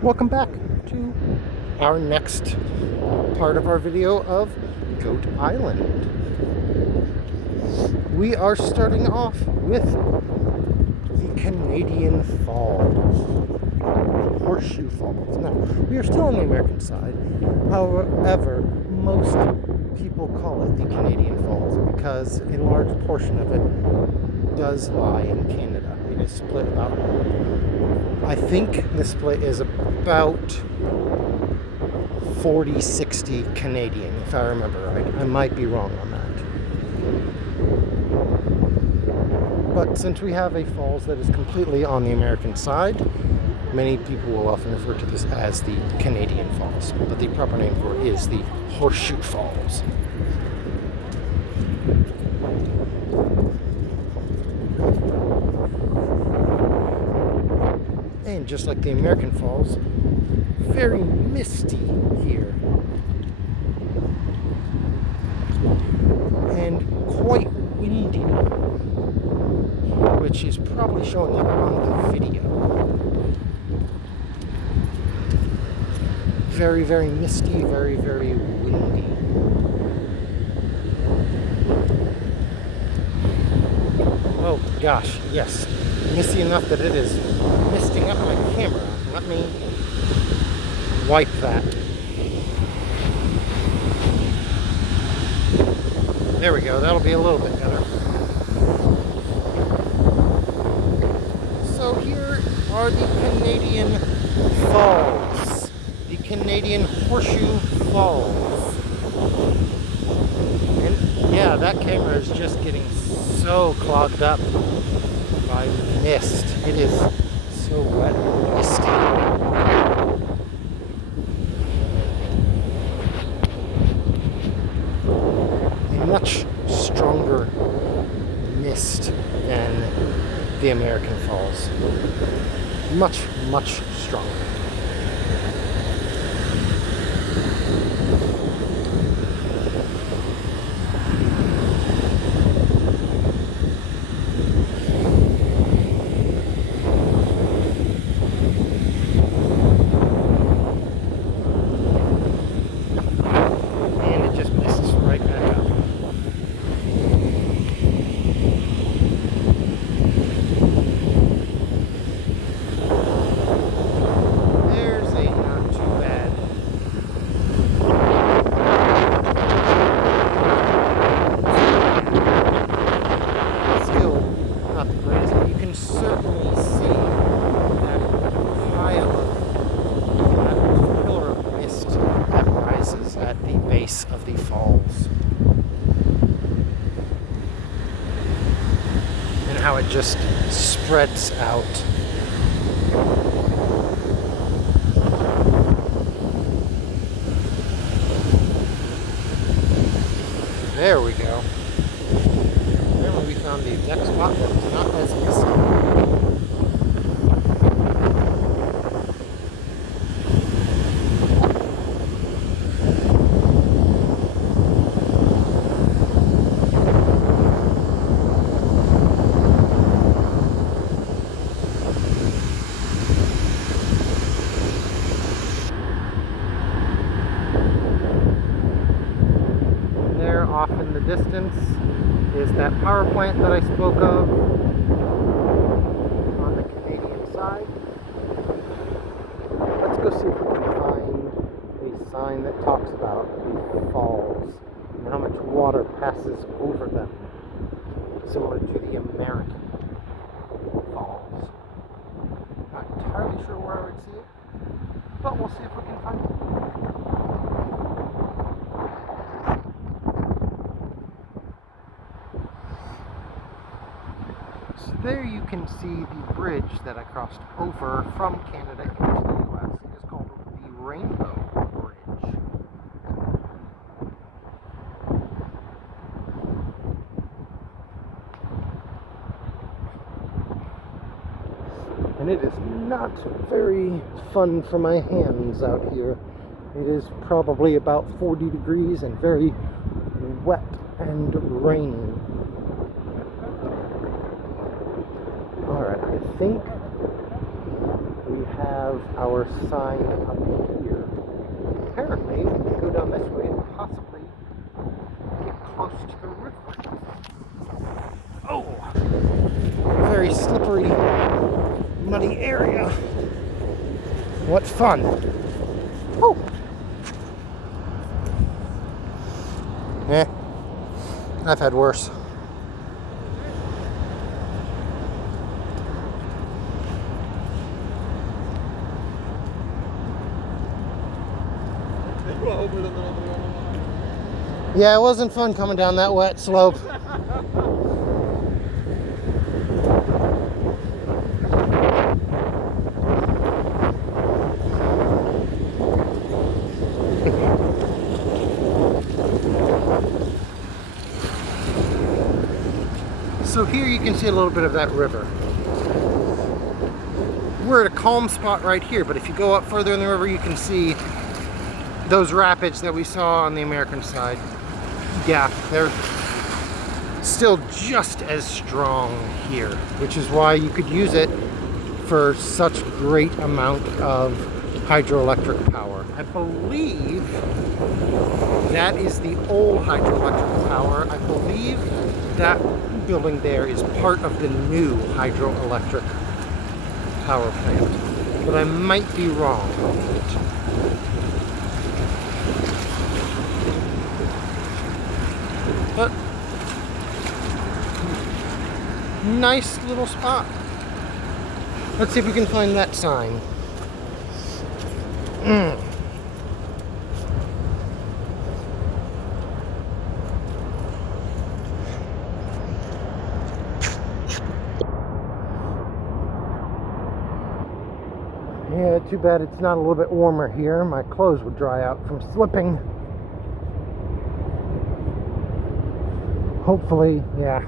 Welcome back to our next part of our video of Goat Island. We are starting off with the Canadian Falls, the Horseshoe Falls. Now, we are still on the American side. However, most people call it the Canadian Falls because a large portion of it does lie in Canada. It is split about, I think the split is about 40-60 Canadian, if I remember right. I might be wrong on that. But since we have a falls that is completely on the American side, many people will often refer to this as the Canadian Falls. But the proper name for it is the Horseshoe Falls. And just like the American Falls, very misty here. And quite windy, which is probably showing up on the video. Very, very misty, very, very windy. Oh gosh, yes. Misty enough that it is misting up my camera. Let me wipe that. There we go, that'll be a little bit better. So here are the Canadian Falls. The Canadian Horseshoe Falls. And yeah, that camera is just getting so clogged up by mist. It is so wet and misty. Much stronger mist than the American Falls. Much, much stronger. And it just mists right back up. Of the falls and how it just spreads out. There we go. Apparently we found the exact spot that's not as misty. Off in the distance is that power plant that I spoke of on the Canadian side. Let's go see if we can find a sign that talks about the falls and how much water passes over them, similar to the American falls. Not entirely sure where I would see it, but we'll see if we can find it. There you can see the bridge that I crossed over from Canada into the US. It is called the Rainbow Bridge. And it is not very fun for my hands out here. It is probably about 40 degrees and very wet and rainy. Alright, I think we we have our sign up here. Apparently, we can go down this way and possibly get close to the river. Oh, very slippery, muddy area. What fun. Oh. I've had worse. Yeah, it wasn't fun coming down that wet slope. So here you can see a little bit of that river. We're at a calm spot right here, but if you go up further in the river, you can see those rapids that we saw on the American side. Yeah, they're still just as strong here, which is why you could use it for such great amount of hydroelectric power. I believe that is the old hydroelectric power. I believe that building there is part of the new hydroelectric power plant, but I might be wrong. But nice little spot. Let's see if we can find that sign. Yeah, too bad it's not a little bit warmer here. My clothes would dry out from slipping. Hopefully, yeah,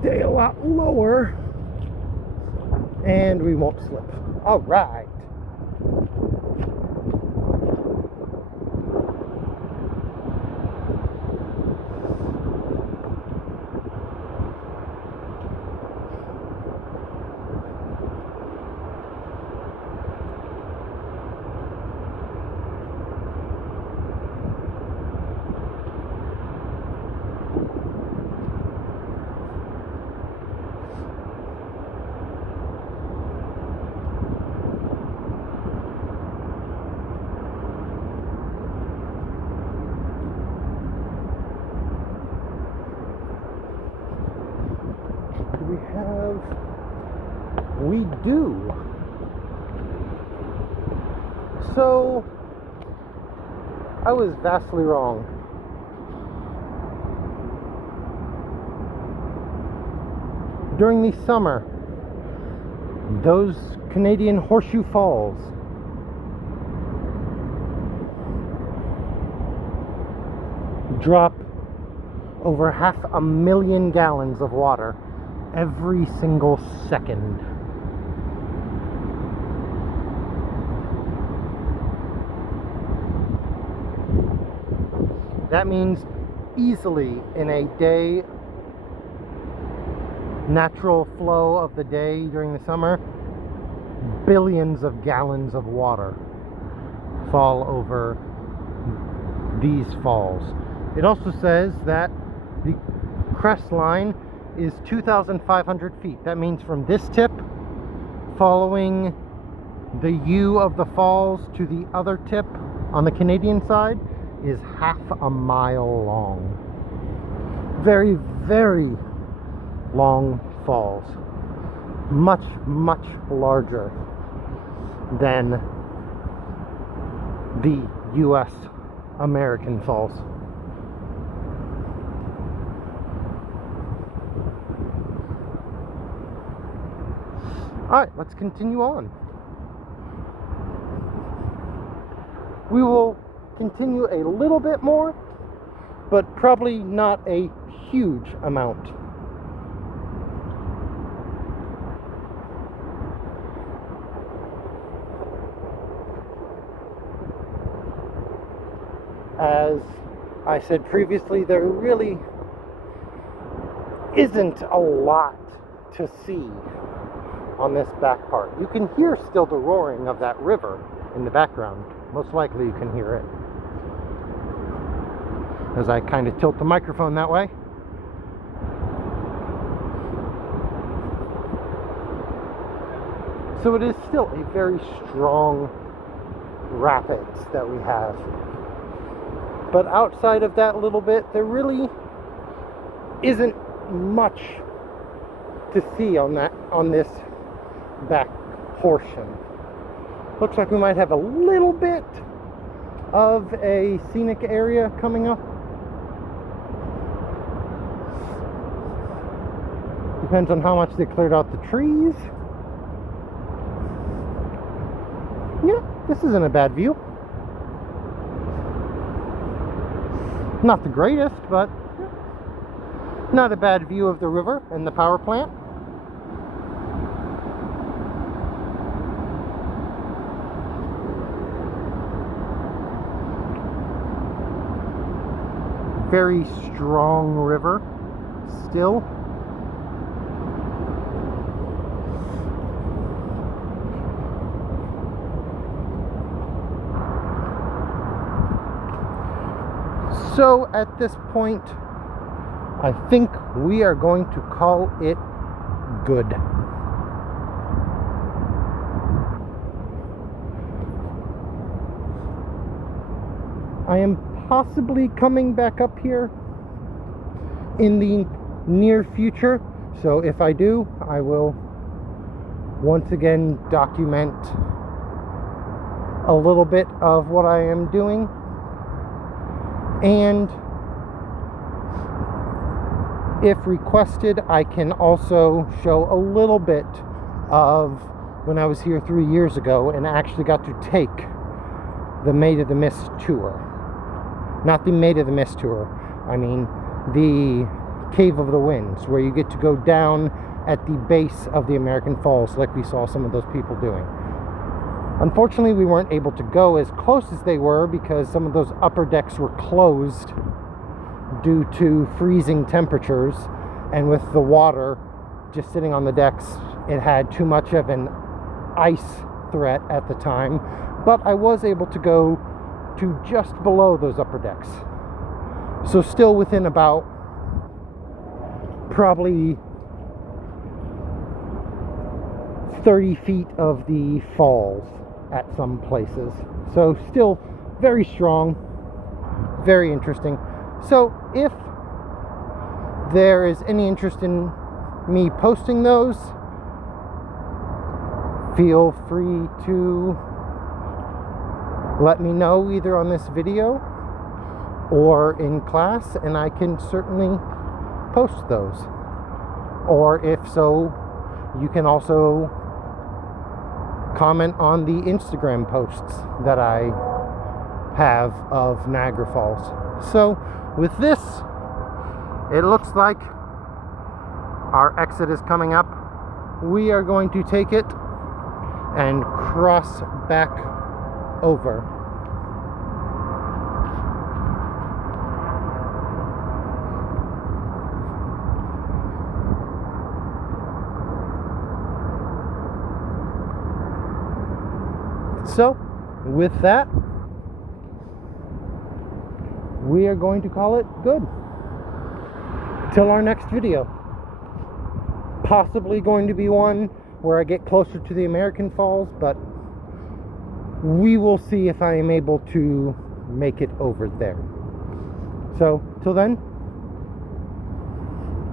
stay a lot lower and we won't slip. All right. We do. So, I was vastly wrong. During the summer, those Canadian Horseshoe Falls drop over 500,000 gallons of water every single second. That means easily in a day, natural flow of the day during the summer, billions of gallons of water fall over these falls. It also says that the crest line is 2,500 feet. That means from this tip, following the U of the falls to the other tip on the Canadian side, is 1/2 mile long. Very, very long falls. Much, much larger than the US American falls. Alright, let's continue on. We will continue a little bit more, but probably not a huge amount. As I said previously, there really isn't a lot to see on this back part. You can hear still the roaring of that river in the background. Most likely you can hear it. As I kind of tilt the microphone that way. So it is still a very strong rapids that we have. But outside of that little bit, there really isn't much to see on this back portion. Looks like we might have a little bit of a scenic area coming up. Depends on how much they cleared out the trees. Yeah, this isn't a bad view. Not the greatest, but not a bad view of the river and the power plant. Very strong river still. So at this point, I think we are going to call it good. I am possibly coming back up here in the near future. So if I do, I will once again document a little bit of what I am doing. And if requested, I can also show a little bit of when I was here 3 years ago and actually got to take the Maid of the Mist tour. Not the Maid of the Mist tour, I mean the Cave of the Winds, where you get to go down at the base of the American Falls like we saw some of those people doing. Unfortunately, we weren't able to go as close as they were because some of those upper decks were closed due to freezing temperatures, and with the water just sitting on the decks, it had too much of an ice threat at the time. But I was able to go to just below those upper decks. So still within about probably 30 feet of the falls at some places. So still very strong, very interesting. So if there is any interest in me posting those, feel free to let me know either on this video or in class, and I can certainly post those. Or if so, you can also comment on the Instagram posts that I have of Niagara Falls. So with this, it looks like our exit is coming up. We are going to take it and cross back over. So, with that, we are going to call it good. Till our next video. Possibly going to be one where I get closer to the American Falls, but we will see if I am able to make it over there. So, till then,